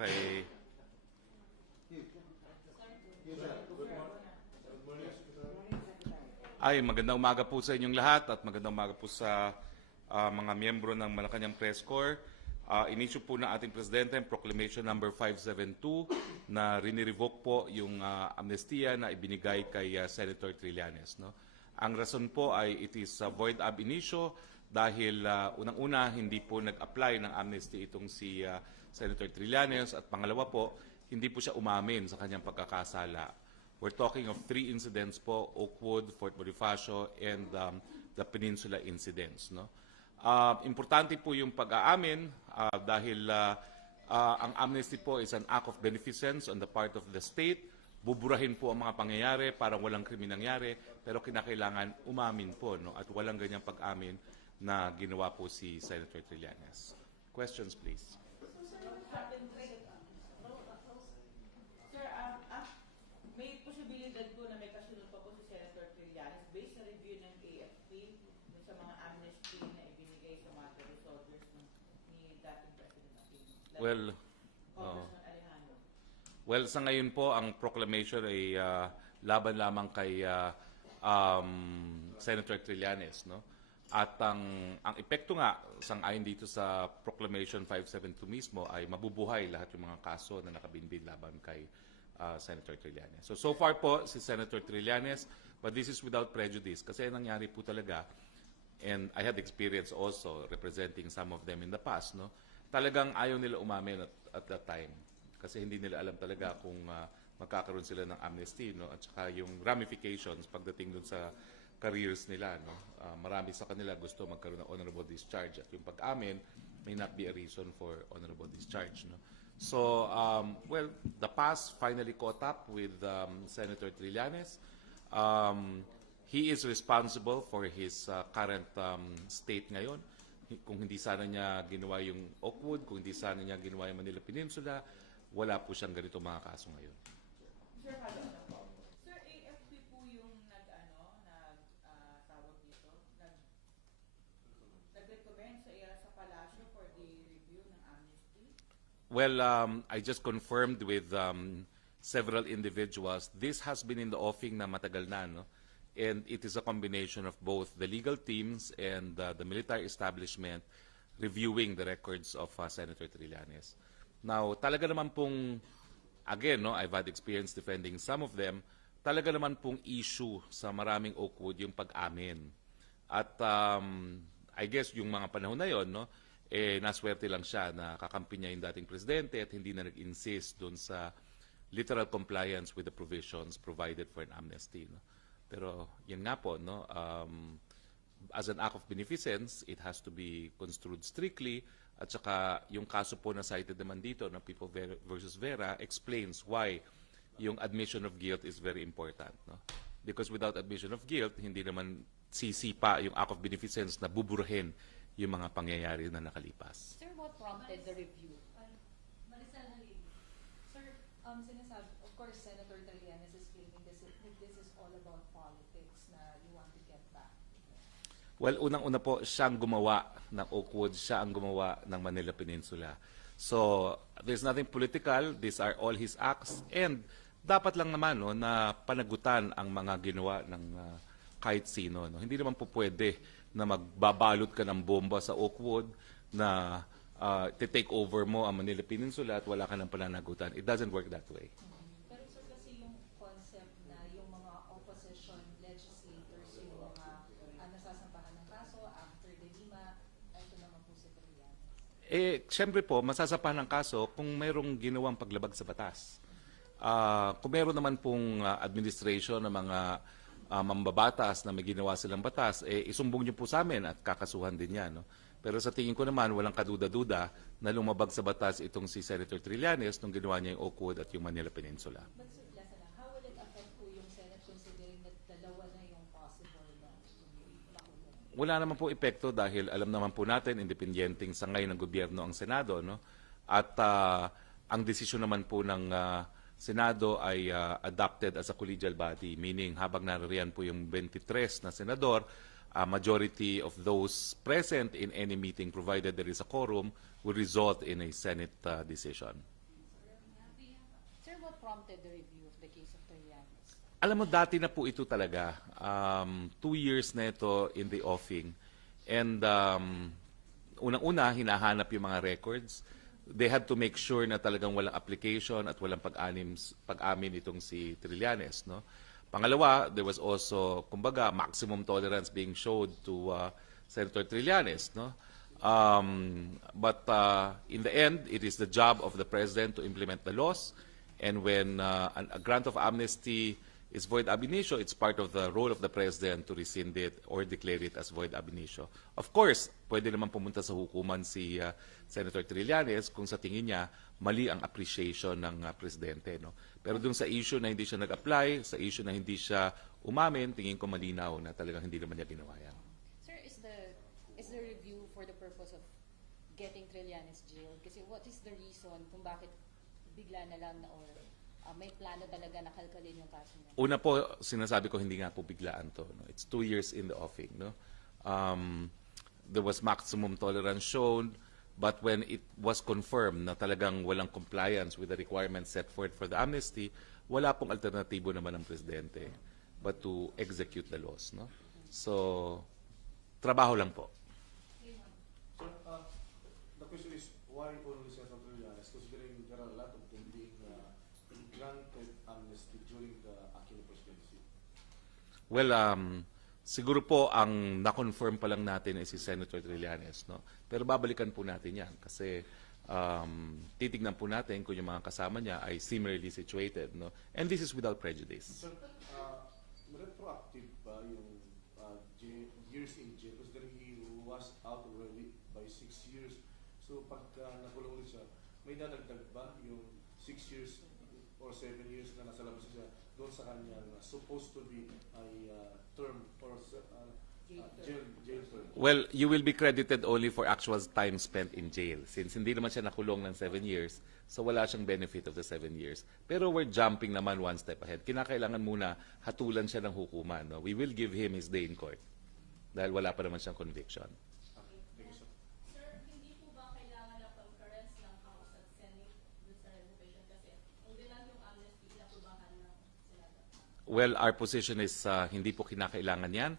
kay... Magandang umaga po sa inyong lahat at magandang umaga po sa mga miyembro ng Malacanang Press Corps. In-issue po na ating Presidente ang Proclamation number 572 na rini-revoke po yung amnestia na ibinigay kay Senator Trillanes. No? Ang rason po ay it is void ab initio dahil unang-una hindi po nag-apply ng amnesty itong si Senator Trillanes at pangalawa po, hindi po siya umamin sa kanyang pagkakasala. We're talking of 3 incidents po, Oakwood, Fort Bonifacio, and the Peninsula incidents. No? Importante po yung pag-aamin dahil ang amnesty po is an act of beneficence on the part of the state. Buburahin po ang mga pangyayari para walang krimen nangyari, pero kinakailangan umamin po, no? At walang ganyang pag-amin na ginawa po si Senator Trillanes. Questions, please. May posibilidad po na may kasunod pa po si Senator Trillanes based sa review ng AFP sa mga amnesty na ibinigay sa mga resolvers ni dating President Aquino. Well, sa ngayon po, ang proclamation ay laban lamang kay Senator Trillanes. No? At ang epekto nga, sang-ayon dito sa Proclamation 572 mismo, ay mabubuhay lahat yung mga kaso na nakabinbin laban kay Senator Trillanes. So far po si Senator Trillanes, but this is without prejudice kasi nangyari po talaga, and I had experience also representing some of them in the past, no? Talagang ayaw nila umamin at that time kasi hindi nila alam talaga kung magkakaroon sila ng amnesty, no? At saka yung ramifications pagdating dun sa careers nila, no? Marami sa kanila gusto magkaroon ng honorable discharge at yung pag-amin may not be a reason for honorable discharge, no? So, well, the past finally caught up with Senator Trillanes. He is responsible for his current state ngayon. Kung hindi sana niya ginawa yung Oakwood, kung hindi sana niya ginawa yung Manila Peninsula, wala po siyang ganito mga kaso ngayon. Sir, Sir, AFP po yung tawag dito, nag-recommend sa Palasyo for the review ng amnesty? Well, I just confirmed with several individuals. This has been in the offing na matagal na, no? And it is a combination of both the legal teams and the military establishment reviewing the records of Senator Trillanes. Now, talaga naman pong, again, no, I've had experience defending some of them, talaga naman pong issue sa maraming Oakwood yung pag-amin. At I guess yung mga panahon na yon, no, naswerte lang siya na kakampi niya yung dating presidente at hindi na nag-insist doon sa literal compliance with the provisions provided for an amnesty. No? Pero yan nga po, no, as an act of beneficence, it has to be construed strictly. At saka yung kaso po na cited naman dito na People versus Vera explains why yung admission of guilt is very important. No? Because without admission of guilt, hindi naman sisipa yung act of beneficence na buburahin yung mga pangyayari na nakalipas. Sir, what prompted the review? Sir, sinasabi, of course, Senator Trillanes is claiming this is all about politics na you want to get back. Well, unang-una po, siyang gumawa ng Oakwood, siya ang gumawa ng Manila Peninsula. So, there's nothing political, these are all his acts, and dapat lang naman, no, na panagutan ang mga ginawa ng kahit sino. No? Hindi naman po pwede na magbabalot ka ng bomba sa Oakwood na take over mo ang Manila Peninsula at wala ka ng pananagutan. It doesn't work that way. Pero sir, kasi yung concept na yung mga opposition legislators, yung mga nasasampahan ng kaso after the Lima, ito naman po si Trillanes. Siyempre po, masasampahan ng kaso kung mayroong ginawang paglabag sa batas. Kung mayroon naman pong administration ng mga mambabatas na may ginawa silang batas, isumbong niyo po sa amin at kakasuhan din yan. No? Pero sa tingin ko naman, walang kaduda-duda na lumabag sa batas itong si Senator Trillanes nung ginawa niya yung Oakwood at yung Manila Peninsula. But sir, last na, how will it affect po yung Senate considering that dalawa na yung possible na makulong? Wala naman po epekto dahil alam naman po natin, independenteng sangay ng gobyerno ang Senado. No? At ang desisyon naman po ng Senado ay adopted as a collegial body, meaning habang naririyan po yung 23 na senador, majority of those present in any meeting, provided there is a quorum, will result in a Senate decision. prompted the review of the case of Trillanes? Alam mo, dati na po ito talaga. 2 years na ito in the offing. And unang-una, hinahanap yung mga records. They had to make sure na talagang walang application at walang pag-amin itong si Trillanes, no? Pangalawa, there was also, kumbaga, maximum tolerance being showed to Senator Trillanes, no? But in the end, it is the job of the President to implement the laws. And when a grant of amnesty is void ab initio, it's part of the role of the President to rescind it or declare it as void ab initio. Of course, pwede naman pumunta sa hukuman si Senator Trillanes kung sa tingin niya mali ang appreciation ng Presidente, no? Pero dun sa issue na hindi siya nag-apply, sa issue na hindi siya umamin, tingin ko malinaw na talagang hindi naman niya ginawa yan. Sir, is the review for the purpose of getting Trillanes jailed? Kasi what is the reason kung bakit bigla na lang na or may plano talaga na kalkalin yung kaso niya? Una po, sinasabi ko hindi nga po biglaan to, no? It's 2 years in the offing, no? There was maximum tolerance shown, but when it was confirmed na talagang walang compliance with the requirements set forth for the amnesty, wala pong alternatibo naman ng Presidente but to execute the laws, no? So, trabaho lang po. Sir, the question is why only Senator Trillanes, considering there are a lot of them being granted amnesty during the Aquino presidency? Well, siguro po ang na-confirm pa lang natin ay si Senator Trillanes, no? Pero babalikan po natin yan kasi titignan po natin kung yung mga kasama niya ay similarly situated, no? And this is without prejudice. Sir, retroactive ba yung years in jail? Considering he was out already by 6 years. So pag nakulong ulit siya, may dadagdag ba yung 6 years or 7 years na nasa labas siya doon sa kanyang supposed to be ay term or jail term? Well, you will be credited only for actual time spent in jail since hindi naman siya nakulong ng 7 years, so wala siyang benefit of the 7 years. Pero we're jumping naman one step ahead. Kinakailangan muna hatulan siya ng hukuman, no? We will give him his day in court dahil wala pa naman siyang conviction. Sir, hindi po ba kailangan ng concurrence ng House at Senate dun sa revocation kasi hindi lang yung amnesty inaprobahan ng Senado? Well, our position is hindi po kinakailangan yan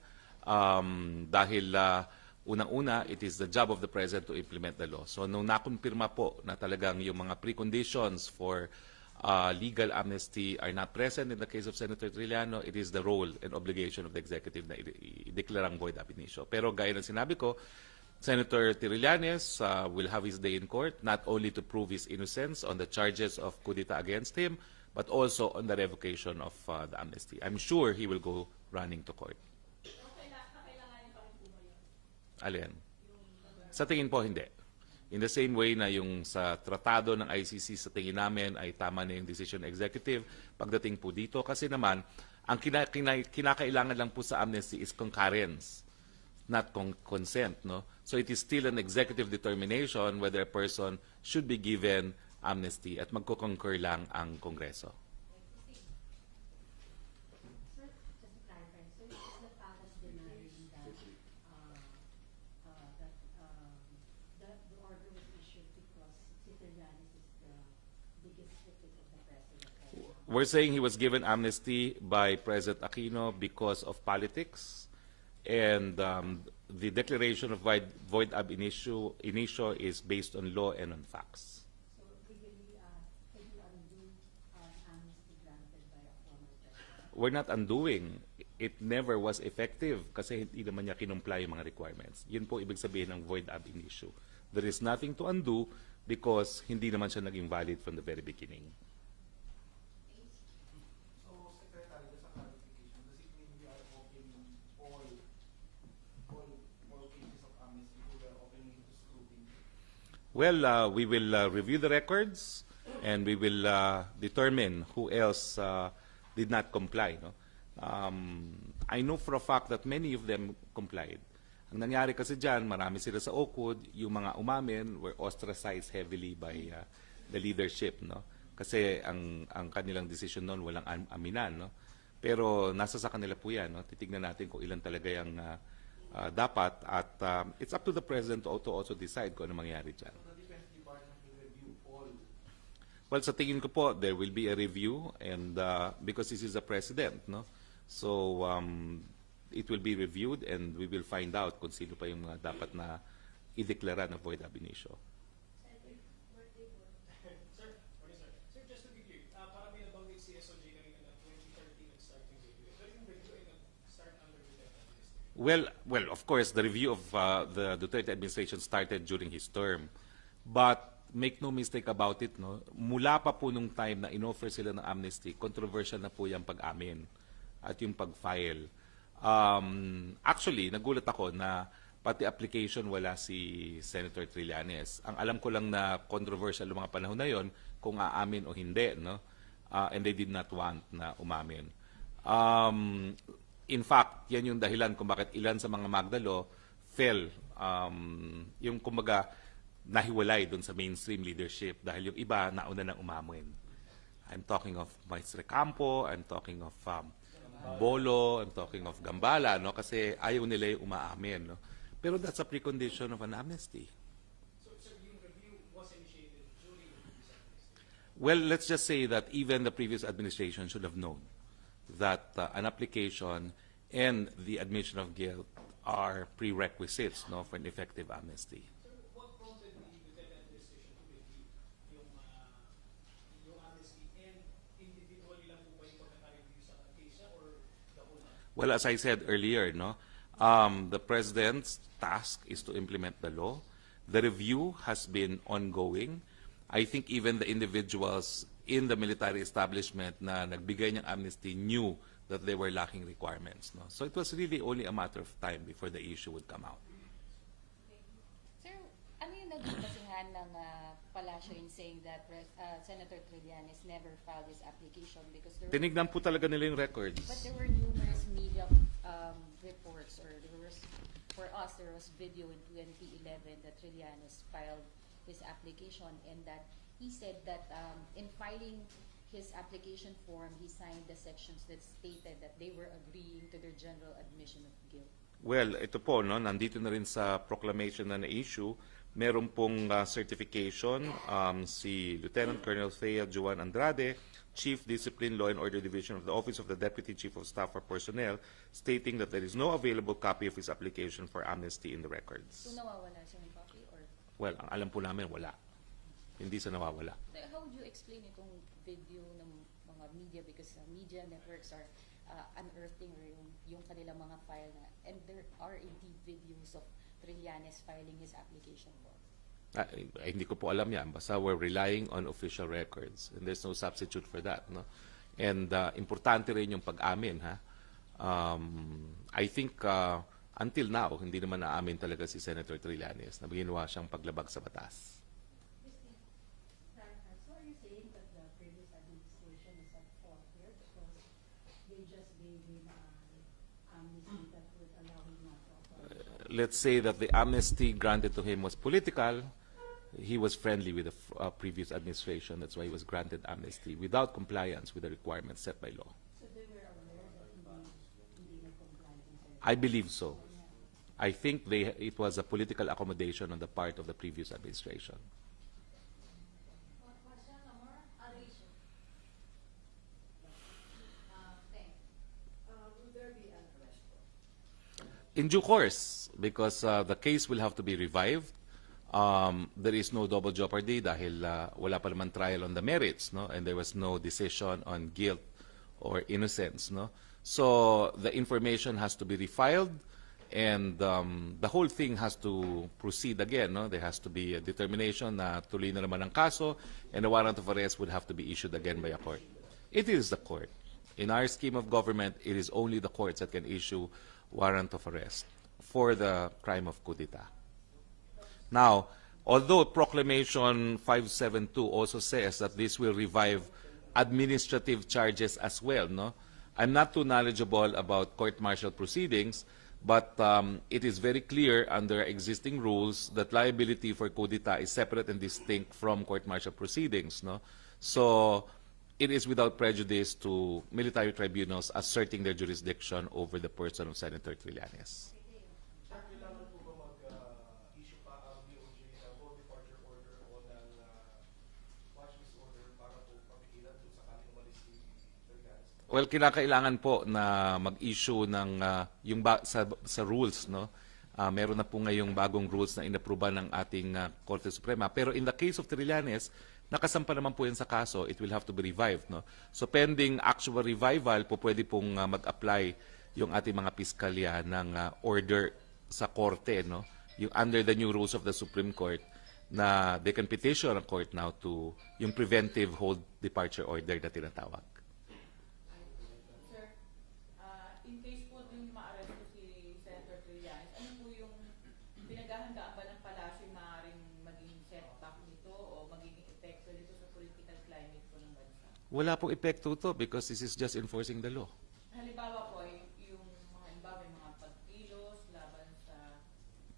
dahil unang-una, it is the job of the President to implement the law. So nung nakumpirma po na talagang yung mga preconditions for legal amnesty are not present in the case of Senator Trillanes, it is the role and obligation of the executive na i-declarang void ab initio. Pero gaya ng sinabi ko, Senator Trillanes will have his day in court not only to prove his innocence on the charges of coup d'etat against him, but also on the revocation of the amnesty. I'm sure he will go running to court. Kakailanganin pa rin po ba yun? Alin? Sa tingin po, hindi. In the same way na yung sa tratado ng ICC sa tingin namin ay tama na yung decision executive, pagdating po dito, kasi naman, ang kinakailangan lang po sa amnesty is concurrence, not consent, no? So it is still an executive determination whether a person should be given amnesty at magko-concur lang ang Kongreso. Sir, just to clarify, so is the palace denying that the order was issued because si Trillanes is the biggest critic of the president right now? We're saying he was given amnesty by President Aquino because of politics, and the declaration of void ab initio is based on law and on facts. So legally, can you undo amnesty granted by a former president? We're not undoing. It never was effective kasi hindi naman niya kinumply yung mga requirements. Yun po ibig sabihin ng void ab initio. There is nothing to undo because hindi naman siya naging valid from the very beginning. So, Secretary, just a clarification, does it mean we are opening all cases of amnesty, we are opening it to scrutiny? Well, we will review the records and we will determine who else did not comply. No? I know for a fact that many of them complied. Ang nangyari kasi dyan, marami sila sa OCUD, yung mga umamin were ostracized heavily by the leadership. No? Kasi ang kanilang decision noon walang aminan. No? Pero nasa sa kanila po yan. No? Titignan natin kung ilan talaga yung dapat at it's up to the President to also decide kung ano mangyari dyan. So the Defense Department will review all. Well, sa tingin ko po, there will be a review and because this is a president, no? So, it will be reviewed and we will find out kung sino pa yung mga dapat na ideklara na void ab initio. Sir, morning, sir. Sir, just to be clear, para may nabanggit si SOJ kanina na 2013 nag-start yung review. Pero yung review ay nag-start under Duterte administration. Well, of course, the review of the Duterte administration started during his term. But make no mistake about it, no? Mula pa po nung time na inoffer sila ng amnesty, controversial na po yung pag-amin at yung pag-file. Actually, nagulat ako na pati application wala si Senator Trillanes. Ang alam ko lang na controversial yung mga panahon na yon kung aamin o hindi, no? And they did not want na umamin. In fact, yan yung dahilan kung bakit ilan sa mga Magdalo fell, yung kumbaga nahiwalay doon sa mainstream leadership dahil yung iba nauna nang umamin. I'm talking of Maestre Campo, I'm talking of Bolo, I'm talking of Gambala, no? Kasi ayaw nila yung umaamin, no? Pero that's a precondition of an amnesty. So, sir, yung review was initiated during the previous administration. Well, let's just say that even the previous administration should have known that an application and the admission of guilt are prerequisites, no, for an effective amnesty. Sir, what prompted the Duterte administration to review yung amnesty and individually lang po ba yung pagkaka-review sa case or the whole amnesty? Well, as I said earlier, no, the president's task is to implement the law. The review has been ongoing. I think even the individuals in the military establishment na nagbigay ng amnesty knew that they were lacking requirements, no? So it was really only a matter of time before the issue would come out. Sir, ano yung naging basihan ng Palacio in saying that Senator Trillanes never filed his application because there were, Tinignan po talaga nila yung records. but there were numerous media reports, or for us, there was video in 2011 that Trillanes filed his application, and that he said that in filing his application form, he signed the sections that stated that they were agreeing to their general admission of guilt. Well, ito po, no, nandito na rin sa proclamation na na-issue, meron pong certification si Lieutenant Colonel Thea Juan Andrade, Chief Discipline Law and Order Division of the Office of the Deputy Chief of Staff for Personnel, stating that there is no available copy of his application for amnesty in the records. So nawawala siyang copy, or Well, ang alam po namin, wala. Hindi sa nawawala. how would you explain itong video ng mga media, because media networks are unearthing or yung kanilang mga file na, and there are indeed videos of Trillanes filing his application form. Hindi ko po alam yan. Basta we're relying on official records. And there's no substitute for that, no? And importante rin yung pag-amin, ha? I think until now, hindi naman naamin talaga si Senator Trillanes na ginawa siyang paglabag sa batas. So are you saying that the previous administration is at fault here because they just gave him amnesty that would allow him not to apply? Let's say that the amnesty granted to him was political. He was friendly with the previous administration. That's why he was granted amnesty without compliance with the requirements set by law. So they were aware that hindi nag-comply. I believe so. I think it was a political accommodation on the part of the previous administration. Will there be an arrest? In due course, because the case will have to be revived. There is no double jeopardy dahil wala pa naman trial on the merits, no? And there was no decision on guilt or innocence, no? So the information has to be refiled, and the whole thing has to proceed again, no? There has to be a determination na tuloy na naman ang kaso, and a warrant of arrest would have to be issued again by a court. It is the court. In our scheme of government, it is only the courts that can issue warrant of arrest for the crime of coup d'etat. Now, although Proclamation 572 also says that this will revive administrative charges as well, no? I'm not too knowledgeable about court-martial proceedings, but it is very clear under existing rules that liability for coup d'etat is separate and distinct from court-martial proceedings, no? So it is without prejudice to military tribunals asserting their jurisdiction over the person of Senator Trillanes. Sir, kailangan po ba mag-issue pa ang DOJ ng full departure order o ng watch list order bago Well, kinakailangan po na mag-issue ng sa rules, no? Meron na po ngayong bagong rules na inapruba ng ating Korte Suprema. Pero in the case of Trillanes, nakasampa naman po yan sa kaso, it will have to be revived, no? So pending actual revival po pwede pong mag-apply yung ating mga piskalya ng order sa korte, no? Yung under the new rules of the Supreme Court na they can petition a court now to yung preventive hold departure order na tinatawag. Sir, in case po din ma-arresto si Senator Trillanes, ano po yung pinaghahandaan ba ng palasyo yung maaaring maging setback nito o magiging epekto nito sa political climate po ng bansa? Wala pong epekto to because this is just enforcing the law. Halimbawa po, yung mga halimbawa may mga pagkilos laban sa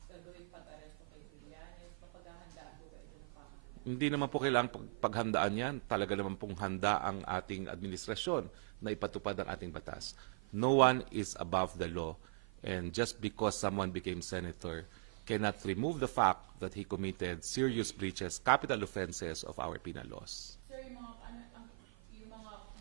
gagawing pag-aresto kay Trillanes, mapaghahandaan po ba ito ng pamahalaan? Hindi naman po kailangang paghandaan yan. Talaga naman pong handa ang ating administrasyon na ipatupad ang ating batas. No one is above the law. And just because someone became senator cannot remove the fact that he committed serious breaches, capital offenses of our penal laws. Sir, yung mga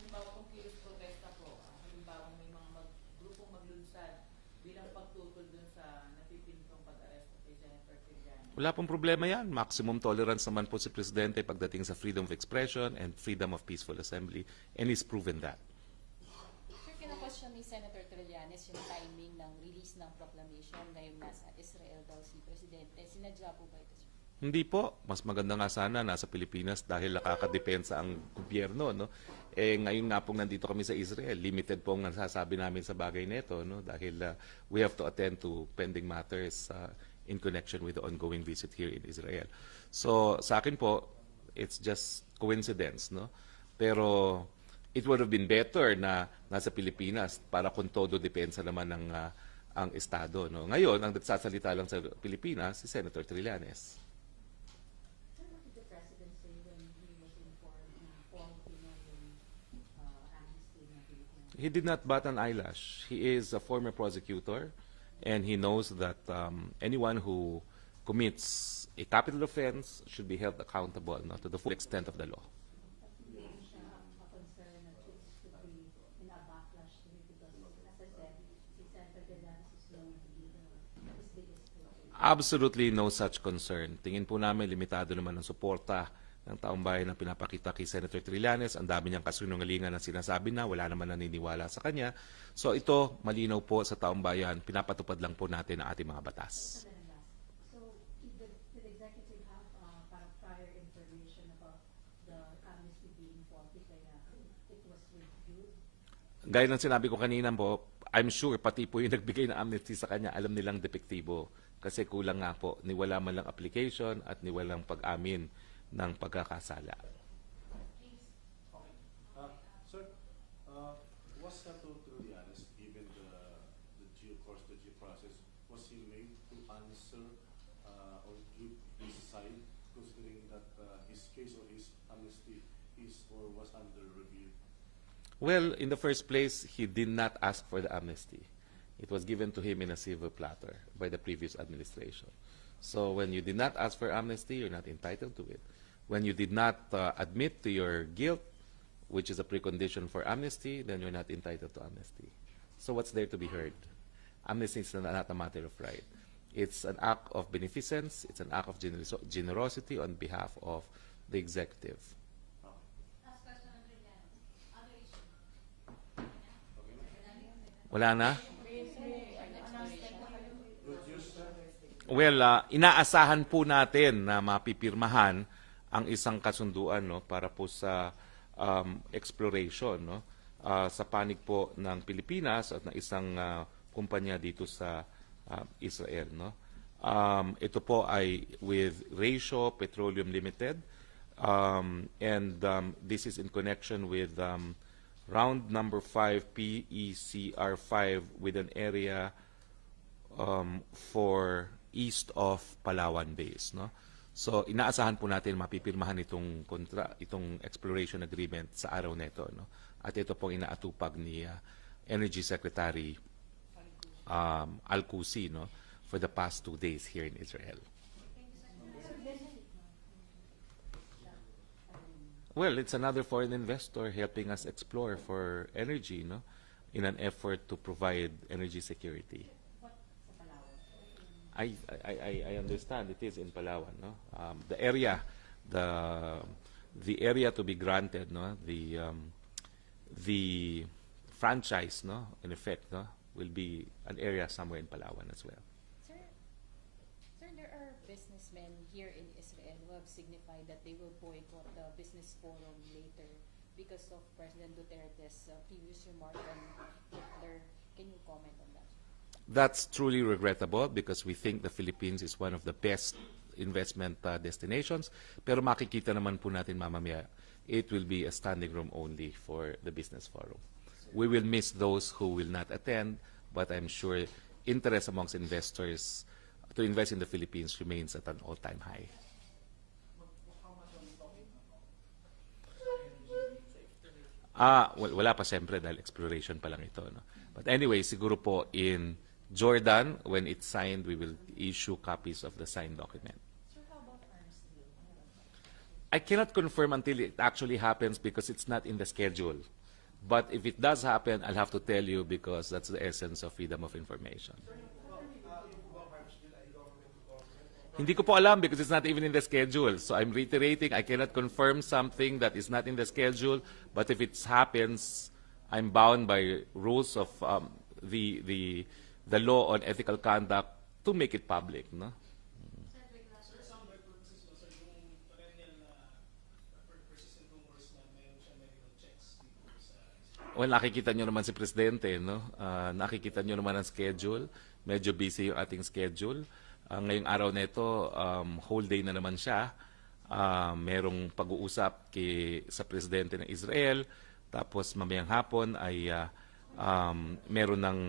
halimbawa kung kilos protesta po, halimbawa may mga grupong maglunsad bilang pagtutol dun sa napipintong pag-aresto kay Senator Trillanes. Wala pong problema yan. Maximum tolerance naman po si Presidente pagdating sa freedom of expression and freedom of peaceful assembly. And he's proven that. Sir, kina-question ni Senator Trillanes yung timing ng release ng proclamation ngayong nasa Israel daw si Presidente. Sinadya po ba ito, sir? Hindi po. Mas maganda nga sana nasa Pilipinas dahil nakakadepensa ang gobyerno, no? Ngayon nga pong nandito kami sa Israel, limited po ang nasasabi namin sa bagay nito, no? Dahil we have to attend to pending matters in connection with the ongoing visit here in Israel. So sa akin po, it's just coincidence, no? Pero it would have been better na nasa Pilipinas para kung todo depensa naman ng ang Estado, no? Ngayon, ang nagsasalita lang sa Pilipinas si Senator Trillanes. Sir, what did the President say when he was informed na faulty na yung amnesty na Philippines? He did not bat an eyelash. He is a former prosecutor, and he knows that anyone who commits a capital offense should be held accountable, no, to the full extent of the law. Hindi siya concern that this could be in a backlash to it because, as I said, si Senator Trillanes is known to be his biggest critic. Absolutely no such concern. Tingin po namin, limitado naman ang suporta ng taong bayan na pinapakita kay Senator Trillanes. Ang dami niyang kasinungalingan na sinasabi na, wala naman naniniwala sa kanya. So ito, malinaw po sa taong bayan, pinapatupad lang po natin ang ating mga batas. So, did the executive have parang prior information about the amnesty being faulty kaya it was reviewed? Gaya ng sinabi ko kanina po, I'm sure pati po yung nagbigay ng amnesty sa kanya, alam nilang depektibo. Kasi kulang nga po, niwala man lang application at niwalang pag-amin ng pagkakasala. Sir, was Senator Trillanes, given the due course, the due process, was he made to answer or give his side, considering that his case or his amnesty is or was under review? Well, in the first place, he did not ask for the amnesty. It was given to him in a silver platter by the previous administration. So when you did not ask for amnesty, you're not entitled to it. When you did not admit to your guilt, which is a precondition for amnesty, then you're not entitled to amnesty. So what's there to be heard? Amnesty is not a matter of right. It's an act of beneficence. It's an act of generosity on behalf of the executive. Last question on Trillanes. Other issue. Wala na? Good news, sir. Well, inaasahan po natin na mapipirmahan ang isang kasunduan, no, para po sa exploration, no, sa panig po ng Pilipinas at ng isang kumpanya dito sa Israel, no. Ito po ay with Ratio Petroleum Limited, and this is in connection with round number 5 PECR5 with an area for east of Palawan Base, no. So inaasahan po natin mapipirmahan itong exploration agreement sa araw nito, no. At ito pong inaatupag ni Energy Secretary Al-Qusi, no, for the past 2 days here in Israel. Well, it's another foreign investor helping us explore for energy, no, in an effort to provide energy security. What sa Palawan? I understand it is in Palawan, no. The area, the area to be granted, no, the franchise, no, in effect, no, will be an area somewhere in Palawan as well. Sir, there are businessmen here in Israel who have signified that they will boycott the business forum later because of President Duterte's previous remark on Hitler. Can you comment on that? That's truly regrettable because we think the Philippines is one of the best investment destinations. Pero makikita naman po natin mamamaya, it will be a standing room only for the business forum. We will miss those who will not attend, but I'm sure interest amongst investors to invest in the Philippines remains at an all-time high. Well, wala pa siyempre dahil exploration pa lang ito. No? But anyway, siguro po in Jordan, when it's signed, we will issue copies of the signed document. Sir, how about arms deal? I cannot confirm until it actually happens because it's not in the schedule. But if it does happen, I'll have to tell you because that's the essence of freedom of information. Hindi ko po alam because it's not even in the schedule. So I'm reiterating, I cannot confirm something that is not in the schedule. But if it happens, I'm bound by rules of the law on ethical conduct to make it public. No? Sir, some reports as well, sir, yung perennial persistent rumors na mayroon siya medical checks dito sa... Well, nakikita nyo naman si Presidente, no? Nakikita nyo naman ang schedule. Medyo busy yung ating schedule. Ngayong araw na ito, whole day na naman siya. Merong pag-uusap sa Presidente ng Israel. Tapos mamayang hapon ay meron ng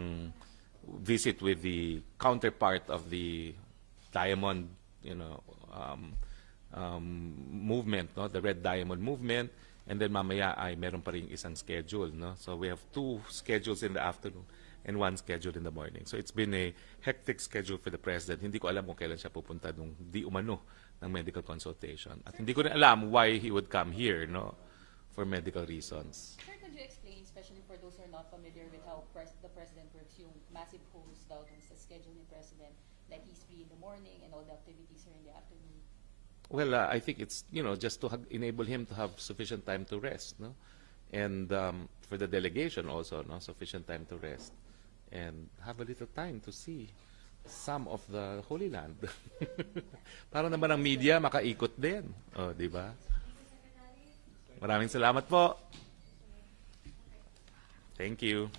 visit with the counterpart of the Diamond, movement, no? The Red Diamond movement. And then mamaya ay meron pa rin isang schedule, no? So we have 2 schedules in the afternoon and 1 schedule in the morning. So it's been a hectic schedule for the President. Hindi ko alam kung kailan siya pupunta nung di umano ng medical consultation. At hindi ko rin alam why he would come here, no? For medical reasons. Sir, could you explain, especially for those who are not familiar with how the President works, yung massive holes daw dun sa schedule ni President, like he's free in the morning and all the activities are in the afternoon? Well, I think it's, just to enable him to have sufficient time to rest, no? And for the delegation also, no? Sufficient time to rest. And have a little time to see some of the Holy Land. Para naman ang media makaikot din. Oh, di ba? Maraming salamat po. Thank you.